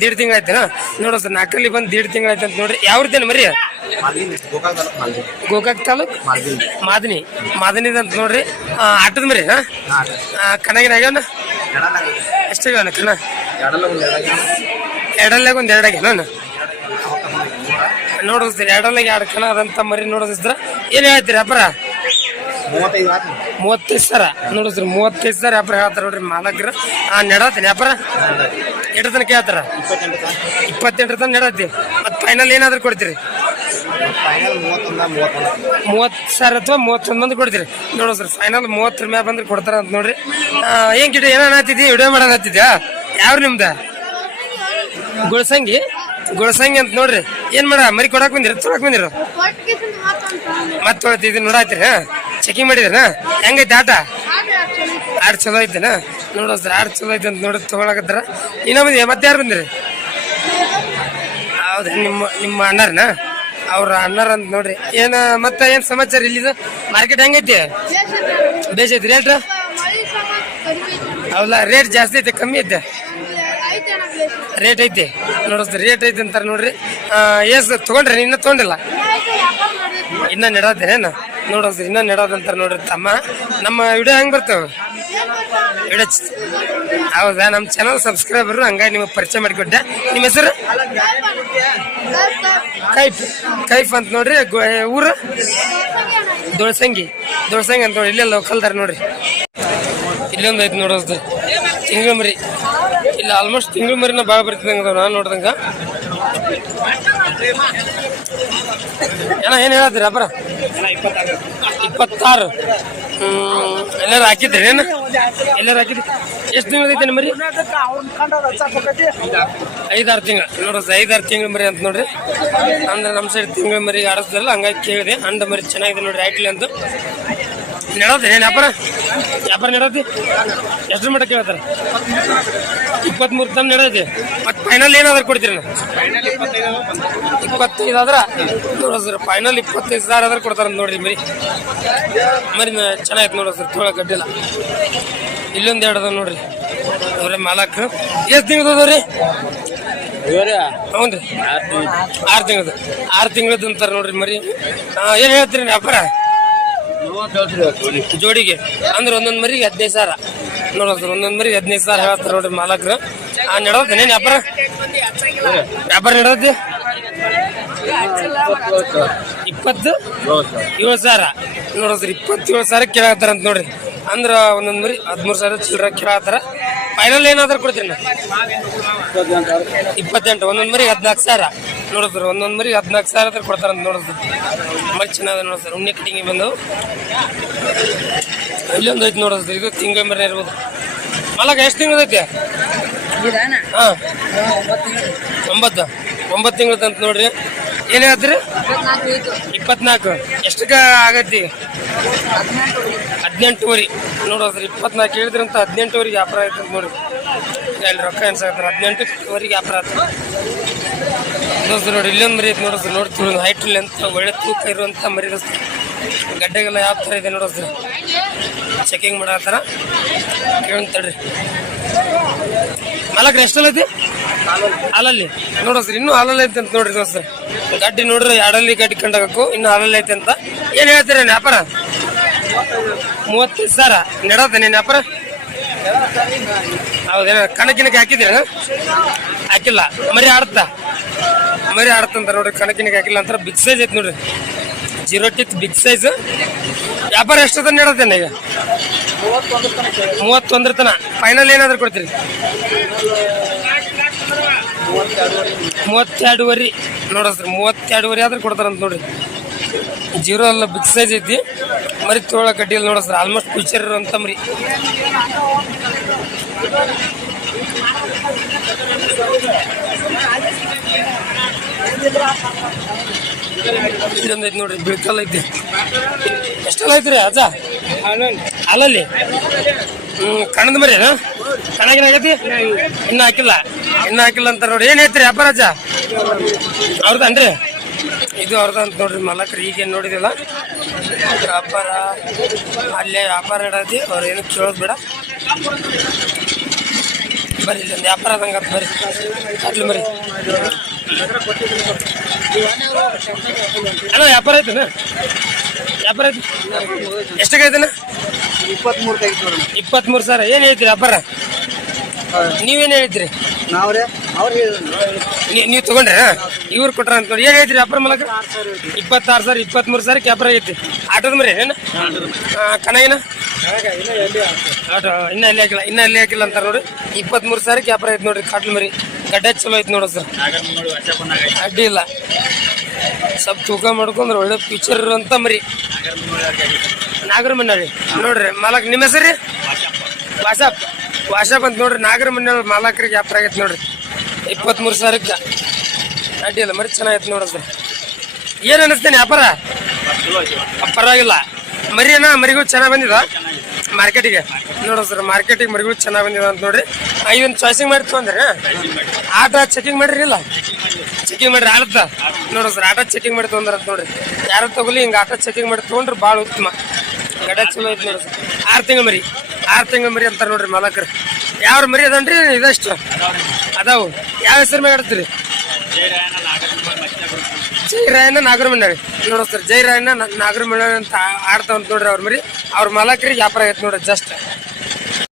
ದೀಡ್ ತಿಂಗಳೈತೆ ನೋಡೋ ನಾಲ್ಕಲ್ಲಿ ಬಂದು ದೀಡ್ ತಿಂಗಳಾಯ್ತು ಅಂತ ನೋಡ್ರಿ. ಯಾವ್ರದ್ದೇನು ಮರಿ? ಗೋಕಾಕ್ ತಾಲೂಕ್? ಮಾದನಿ. ಮಾದನಿ ಅಂತ ನೋಡ್ರಿ. ಆಟದ ಮರಿ ಕಣಗಿನ ಆಗ್ಯಾವನ? ಎಷ್ಟಾಗ್ಯಾವನ ಕಣ? ಎರಡಲ್ಲಾಗ ಒಂದು ಎರಡಾಗ್ಯಾನ? ನೋಡಿಸ್ತೀರಿ ಎರಡಲ್ಲಾಗ ಎರಡು ಕಣ ಅದಂತ ಮರಿ ನೋಡಿಸ್ತೀರ ಏನು ಹೇಳ್ತೀರಿ ಅಪ್ಪರ ಮೂವತ್ತೈದು ಸರ. ನೋಡಿಸ್ರಿ ಮೂವತ್ತೈದು ಸರ ಅಪ್ಪರ ಹೇಳ್ತಾರ ನೋಡ್ರಿ ಮಾಲಕರು. ಆ ನೆಡತ್ತೀನಿ ಅಪ್ಪರ ಎಷ್ಟು ತನಕ ಹೇಳ್ತಾರ? ಇಪ್ಪತ್ತೆಂಟರ ತನಕ. ನೆಡತ್ತಿ ಮತ್ತು ಫೈನಲ್ ಏನಾದ್ರು ಕೊಡ್ತೀರಿ? ಮೂವತ್ತು ಸಾವಿರ ಅಥವಾ ಮೂವತ್ತೊಂದು ಬಂದು ಕೊಡ್ತೀರಿ. ಸರ್ ಫೈನಲ್ ಮೂವತ್ತರ ಮ್ಯಾಲ ಬಂದ್ರೆ ಕೊಡ್ತಾರ ಅಂತ ನೋಡ್ರಿ. ಏನ್ ಗಿಡ ಹತ್ತಿದ್ದಿ ವಿಡಿಯೋ ಮಾಡೋಣ ಹತ್ತಿದ್ಯಾ ಯಾವ್ರು ನಿಮ್ದ? ಗುಳಸಂಗಿ? ಗುಳಸಂಗಿ ಅಂತ ನೋಡ್ರಿ. ಏನ್ ಮಾಡ ಮರಿ ಕೊಡಕ್ ಬಂದಿರ ತೊಡಕ್ ಬಂದಿರ? ಮತ್ತೆ ತೊಳತಿ ಇದು ನೋಡಾತ್ರಿ ಚೆಕಿಂಗ್ ಮಾಡಿದ್ರನ ಹೆಂಗೈತಿ ಆಟ? ಆಡ್ ಚಲೋ ಐತೆನ ನೋಡೋದ್ರ ಆಡ್ ಚಲೋ ಐತೆ ಅಂತ ನೋಡಿ ತಗೊಳಕತ್ತಾರ ಇನ್ನೂ ಬಂದಿ ಮತ್ತೆ ಯಾರು ಬಂದಿರಿ? ಹೌದು ನಿಮ್ಮ ನಿಮ್ಮ ಅಣ್ಣಾರನ? ಅವ್ರ ಅಣ್ಣಾರ ಅಂತ ನೋಡ್ರಿ. ಏನ ಮತ್ತೆ ಏನ್ ಸಮಾಚಾರ ಇಲ್ಲಿದು ಮಾರ್ಕೆಟ್ ಹೆಂಗೈತಿ? ಬೇಸ್ ಐತಿ ರೇಟ್ ಹೌದಾ ರೇಟ್ ಜಾಸ್ತಿ ಐತೆ ಕಮ್ಮಿ ಐತೆ? ರೇಟ್ ಐತಿ? ನೋಡಿಸ್ರಿ ರೇಟ್ ಐತಿ ಅಂತಾರೆ ನೋಡ್ರಿ. ಎಸ್ ತೊಗೊಂಡ್ರಿ ಇನ್ನೂ ತೊಗೊಂಡಿಲ್ಲ? ಇನ್ನ ನೆಡೋದೇನೇನು ನೋಡೋದ್ರಿ ಇನ್ನ ನೆಡೋದಂತಾರೆ ನೋಡ್ರಿ ತಮ್ಮ. ನಮ್ಮ ವಿಡಿಯೋ ಹೆಂಗ್ ಬರ್ತಾವೆ? ಹೌದಾ? ನಮ್ಮ ಚಾನಲ್ ಸಬ್ಸ್ಕ್ರೈಬರ್ ಹಂಗಾಗಿ ನಿಮಗೆ ಪರಿಚಯ ಮಾಡಿಕೊಟ್ಟೆ. ನಿಮ್ಮ ಹೆಸರು? ಕೈಫ್. ಕೈಫ್ ಅಂತ ನೋಡ್ರಿ ಊರು? ದೊಳಸಂಗಿ ದೊಳಸಂಗಿ ಅಂತ ನೋಡಿ ಇಲ್ಲೇ ಲೋಕಲ್ದಾರ ನೋಡ್ರಿ. ಇಲ್ಲೊಂದು ಐತಿ ನೋಡೋದು ತಿಂಗಳ ಮರಿ ಇಲ್ಲ ಆಲ್ಮೋಸ್ಟ್ ತಿಂಗಳ ಮರಿನ ಭಾಳ ಬರ್ತಿದಂಗ ನಾನು ನೋಡ್ದಂಗ. ಏನ ಏನು ಹೇಳತ್ತೀರಿ? ಅಬ್ಬರ ಇಪ್ಪತ್ತಾರು. ಎಲ್ಲಾರು ಹಾಕಿದ್ರಿ ಏನು? ಎಲ್ಲಾರು ಹಾಕಿದ್ರಿ ಎಷ್ಟು ತಿಂಗಳು ಐತೆ ಮರಿ? ಐದಾರು ತಿಂಗಳು. ನೋಡ್ರಿ ಐದಾರು ತಿಂಗಳು ಮರಿ ಅಂತ ನೋಡ್ರಿ. ಅಂದ್ರೆ ನಮ್ಮ ಸೈಡ್ ತಿಂಗಳ ಮರಿ ಆಡಿಸ್ದಲ್ಲ, ಹಂಗಾಗಿ ಕೇಳಿದೆ. ಅಂಡ ಮರಿ ಚೆನ್ನಾಗಿದೆ ನೋಡ್ರಿ ಐಟ್ಲಿ ಅಂತ. ನೆಡೋದು ಏನು ವ್ಯಾಪಾರ ವ್ಯಾಪಾರ ನೆಡೋದಿ? ಎಷ್ಟು ಮಟ್ಟ ಕೇಳ್ತಾರೆ ಇಪ್ಪತ್ಮೂರು ತಮ್ಮ ನಡೆದೈತಿ ಮತ್ತೆ ಫೈನಲ್ ಏನಾದ್ರು ಕೊಡ್ತೀರಿ ಇಪ್ಪತ್ತೈದು ಆದ್ರೆ ನೋಡೋ ಸರ್ ಫೈನಲ್ ಇಪ್ಪತ್ತೈದು ಸಾವಿರ ಆದ್ರೆ ಕೊಡ್ತಾರ ನೋಡ್ರಿ ಮರಿ. ಮರಿ ಚೆನ್ನಾಗಿತ್ತು ನೋಡೋ ಸರ್ ತೋಳ ಗಡ್ಡಿಲ್ಲ. ಇಲ್ಲೊಂದು ಎರಡು ಅದ ನೋಡ್ರಿ. ಅವ್ರೆ ಮಾಲಕ್ ಎಷ್ಟು ತಿಂಗಳು ಅದಾವ್ರಿ ಹ್ಞೂ ರೀ ಆರು ತಿಂಗಳದ. ಆರು ತಿಂಗಳದ. ಅಂತಾರೆ ನೋಡ್ರಿ ಮರಿ. ಏನು ಹೇಳ್ತೀರಿ ವ್ಯಾಪಾರ? ಜೋಡಿಗೆ. ಅಂದ್ರೆ ಒಂದೊಂದು ಮರಿಗೆ ಹದಿನೈದು ಸಾವಿರ. ನೋಡೋದು ಒಂದೊಂದು ಮರಿ ಹದಿನೈದು ಸಾವಿರ ಹೇಳ್ತಾರೆ ನೋಡ್ರಿ ಮಾಲಕ್ರು. ಆ, ನಡೋದ್ ಏನ್ ವ್ಯಾಪಾರ? ವ್ಯಾಪಾರ ನೆಡೋದು? ಇಪ್ಪತ್ತು? ಏಳು ಸಾವಿರ. ನೋಡ್ರಿ ಇಪ್ಪತ್ತೇಳು ಸಾವಿರ ಕೇಳತ್ತಾರಂತ ನೋಡ್ರಿ. ಅಂದ್ರ ಒಂದೊಂದ್ ಮರಿ ಹದಿಮೂರು ಸಾವಿರ ಚಿಲ್ಲರ ಕೇಳತ್ತಾರ ಫೈನಲ್ ಏನಾದ್ರು ಕೊಡ್ತೀನಿ. ನಾ ಇಪ್ಪತ್ತೆಂಟು, ಒಂದೊಂದ್ ಮರಿ ಹದಿನಾಲ್ಕು ಸಾವಿರ. ನೋಡಿದ್ರು. ಒಂದೊಂದು ಮರಿ ಹದಿನಾಲ್ಕು ಸಾವಿರ ಹತ್ರ ಕೊಡ್ತಾರಂತ ನೋಡಿದ್ರು. ಮರಿ ಚೆನ್ನಾಗಿದೆ ನೋಡಿ ಸರ್. ಉಣ್ಣೆ ಕಟಿಂಗ್ ಬಂದು ಇಲ್ಲೊಂದು ಐತಿ ನೋಡಿದ್ರು ಇದು ತಿಂಗಳ ಮರಿ ಇರ್ಬೋದು. ಮಲಗ ಎಷ್ಟು ತಿಂಗಳ ಐತಿ? ಹಾಂ. ಒಂಬತ್ತು ಒಂಬತ್ತು. ತಿಂಗಳದ ಅಂತ ನೋಡ್ರಿ. ಏನು ಹೇಳ್ತೀರಿ ಇಪ್ಪತ್ನಾಲ್ಕು ಎಷ್ಟಕ್ಕೆ ಆಗತ್ತಿ ಹದಿನೆಂಟುವರೆ ನೋಡೋದ್ರಿ ಇಪ್ಪತ್ನಾಲ್ಕು ಹೇಳಿದ್ರಂತ ಹದಿನೆಂಟುವರೆಗೆ ವ್ಯಾಪಾರ ಆಯ್ತು ಅಂತ ನೋಡ್ರಿ. ಅಲ್ಲಿ ರೊಕ್ಕ ಅನ್ಸಾಕತ್ತಾರ ಹದಿನೆಂಟುವರೆಗೆ ವ್ಯಾಪಾರ ಆಯ್ತು ದೋಸ್ತ ನೋಡಿ, ಇಲ್ಲೊಂದು ಮರಿ ಐತೆ ನೋಡಿಸ್ರಿ ನೋಡ್ತೀವಿ ಒಂದು ಹೈಟ್ ಲೆಂತ್ ಒಳ್ಳೆ ತೂಕ ಇರುವಂಥ ಮರಿ ದೋಸ್ತ ಗಡ್ಡೆಗೆಲ್ಲ ಯಾವ ಥರ ಇದೆ ನೋಡಿಸ್ರಿ ಚೆಕಿಂಗ್ ಮಾಡತ್ತಾರ ಕೇಳ್ತಡ್ರಿ ಮಲಕ್ರ ಎಷ್ಟಲ್ಲ ಐತಿ? ಹಾಲಲ್ಲಿ. ಸರ್, ಇನ್ನೂ ಹಾಲಲ್ಲಿ ಐತೆ ಅಂತ ನೋಡ್ರಿ ದೋಸ್ತ. ಗಡ್ಡಿ ನೋಡ್ರಿ ಎರಡಲ್ಲಿ ಗಡ್ಡಿ ಕಂಡಾಗಬೇಕು ಇನ್ನೂ ಹಾಲಲ್ಲಿ ಐತೆ ಅಂತ. ಏನು ಹೇಳ್ತೀರ ವ್ಯಾಪಾರ ಮೂವತ್ತೈದು ಸಾವಿರ. ನೆಡೋದೇನೆ ನೀನು ವ್ಯಾಪಾರ ಹೌದೇನ? ಕಣಕ್ಕಿನಕ್ಕೆ ಹಾಕಿದ್ದೀರ ಹಾಕಿಲ್ಲ. ಮರಿ ಆಡ್ತಾ. ಮರಿ ಆಡ್ತಂತ ನೋಡ್ರಿ ಕಣಕಿನಿಗೆ ಹಾಕಿಲ್ಲ ಅಂತಾರ. ಬಿಗ್ ಸೈಜ್ ಐತಿ ನೋಡ್ರಿ. ಜೀರೋ ಟಿತ್ ಬಿಗ್ ಸೈಜ್ ವ್ಯಾಪಾರ ಎಷ್ಟು ಎಷ್ಟದ ನೆಡೋದೇನ ಈಗ? ಮೂವತ್ತೊಂದ್ರ ತನ. ಫೈನಲ್ ಏನಾದ್ರು ಕೊಡ್ತೀರಿ? ಮೂವತ್ತೆರಡುವರೆ. ನೋಡಸ್ರಿ ಮೂವತ್ತೆರಡುವರೆ ಆದ್ರೆ ಕೊಡ್ತಾರಂತ ನೋಡ್ರಿ. ಜೀರೋ ಅಲ್ಲ ಬಿಗ್ ಸೈಜ್ ಐತಿ. ಮರಿ ತೋಳ ಕಡ್ಡಿಯಲ್ಲಿ ನೋಡಸ್ರಿ ಆಲ್ಮೋಸ್ಟ್ ಫ್ಯೂಚರ್ ಇರುವಂತ ಮರಿ. ಇದೊಂದು ನೋಡ್ರಿ ಬಿಳ್ಕಲ್ ಐತಿ. ಎಷ್ಟೆಲ್ಲ ಐತ್ರಿ ಅಜ್ಜ? ಅಲ್ಲಲ್ಲಿ? ಹ್ಮ್ ಕಣದ ಮರಿ ಕಣಗಿನ ಆಗೈತಿ? ಇನ್ನೂ ಹಾಕಿಲ್ಲ. ಇನ್ನೂ ಹಾಕಿಲ್ಲ ಅಂತ ನೋಡಿ ಏನ್ ಐತ್ರಿ ವ್ಯಾಪಾರ ಅಜ್ಜ ಅವ್ರದನ್ರಿ ಇದು ಅವ್ರದ ಅಂತ ನೋಡ್ರಿ ಮಲಕ್ರಿ. ಈಗೇನು ನೋಡಿದಿಲ್ಲ ವ್ಯಾಪಾರ, ಅಲ್ಲೇ ವ್ಯಾಪಾರ ಇಡತಿ ಅವ್ರು ಏನು ಕೇಳೋದು ಬೇಡ. ಬರ್ರಿ ವ್ಯಾಪಾರ ಆದಂಗ ಬರ್ರಿ ಅಟ್ಲು ಬರ್ರಿ ಅಣ್ಣ ವ್ಯಾಪಾರ ಐತನ? ವ್ಯಾಪಾರ ಐತಿ? ಎಷ್ಟಾಗ ಐತನ? ಇಪ್ಪತ್ಮೂರು ಇಪ್ಪತ್ಮೂರು ಸಾವಿರ. ಏನು ಹೇಳ್ತೀರಿ ವ್ಯಾಪಾರ? ನೀವೇನು ಹೇಳ್ತೀರಿ? ನಾವ್ರೆ? ನೀವು ತಗೊಂಡ್ರೆ ಇವ್ರು ಕೊಟ್ರ ಅಂತ ನೋಡಿ ಏನು ಹೇಳ್ತೀರಿ ವ್ಯಾಪಾರ ಮಲಕ? ಇಪ್ಪತ್ತಾರು ಸಾವಿರ ಇಪ್ಪತ್ಮೂರು ಸಾವಿರ ವ್ಯಾಪಾರ ಐತಿ. ಆಟೋದ ಮರಿ ಏನು? ಕಣಗಿನ ಆಟೋ ಇನ್ನ ಅಲ್ಲಿ ಹಾಕಿಲ್ಲ, ಇನ್ನ ಅಲ್ಲಿ ಹಾಕಿಲ್ಲ ಅಂತಾರ ನೋಡಿ. ಇಪ್ಪತ್ಮೂರು ಸಾವಿರ ವ್ಯಾಪಾರ ಐತೆ ನೋಡ್ರಿ, ಕಾಟ್ಲು ಮರಿ. ಗಡ್ಡೆ ಚಲೋ ಐತಿ ನೋಡಿ ಸರ್. ಅಡ್ಡಿ ಇಲ್ಲ. ಸ್ವಲ್ಪ ತೂಕ ಮಾಡ್ಕೊಂಡ್ರೆ ಒಳ್ಳೆ ಫ್ಯೂಚರ್ ಅಂತ ಮರಿ. ನಾಗರ ಮನ್ನಾಳಿ ನೋಡ್ರಿ, ಮಾಲಕ್, ನಿಮ್ಮ ಹೆಸರು ವಾಟ್ಸಪ್ ವಾಟ್ಸಪ್ ಅಂತ ನೋಡ್ರಿ ನಾಗರ ಮಾಲಕರಿಗೆ ವ್ಯಾಪಾರ ಆಗೈತೆ ನೋಡ್ರಿ. ಇಪ್ಪತ್ಮೂರು ಸಾವಿರಕ್ಕೆ ಅಡ್ಡಿ ಇಲ್ಲ, ಮರಿ ಚೆನ್ನಾಗೈತೆ ನೋಡಿ ಸರ್. ಏನು ಅನ್ನಿಸ್ತೇನೆ ವ್ಯಾಪಾರ? ಪರವಾಗಿಲ್ಲ ಮರಿ ಏನ ಮರಿಗಳು ಚೆನ್ನಾಗಿ ಬಂದಿದ? ಮಾರ್ಕೆಟಿಗೆ. ನೋಡು ಸರ್, ಮಾರ್ಕೆಟಿಗೆ ಮರಿಗಳು ಚೆನ್ನಾಗಿ ಬಂದಿದ ಅಂತ ನೋಡ್ರಿ. ಇವನ್ ಚಾಯ್ಸಿಂಗ್ ಮಾಡಿ ತೊಗೊಂಡ್ರೆ ಆಟ ಚೆಕಿಂಗ್ ಮಾಡ್ರಿ ಇಲ್ಲ ಚೆಕಿಂಗ್ ಮಾಡ್ರಿ ಆಡತ್ತ. ನೋಡ್ರಿ ಸರ್, ಆಟ ಚೆಕಿಂಗ್ ಮಾಡಿ ತೊಗೊಂಡ್ರ ಅಂತ ನೋಡ್ರಿ. ಯಾರು ತಗೊಲಿ, ಹಿಂಗೆ ಆಟ ಚೆಕಿಂಗ್ ಮಾಡಿ ತೊಗೊಂಡ್ರೆ ಭಾಳ ಉತ್ತಮ. ಗಡ ಚಲೋ ಐತಿ ನೋಡ್ರಿ ಆರು ತಿಂಗಳ ಮರಿ, ಆರು ತಿಂಗಳ ಮರಿ ಅಂತಾರೆ ನೋಡ್ರಿ ಮಾಲಕರು. ಯಾವ್ರ ಮರಿ ಅದನ್ರಿ, ಇದಷ್ಟು. ಅದಾವು. ಯಾವ ಹೆಸರು ಮೇಲೆ ಆಡ್ತೀರಿ? ಜೈ ರಾಯಣ್ಣ ನಾಗರ ಮಂಡಳಿ ನೋಡ ಸರ್ ನಾಗರ ಮಂಡಳಿ ಅಂತ ಆಡ್ತಾವಂತ ನೋಡ್ರಿ ಅವ್ರ ಮರಿ. ಅವ್ರ ಮಾಲಕರಿಗೆ ವ್ಯಾಪಾರ ಆಗೈತೆ ನೋಡ್ರಿ ಜಸ್ಟ್.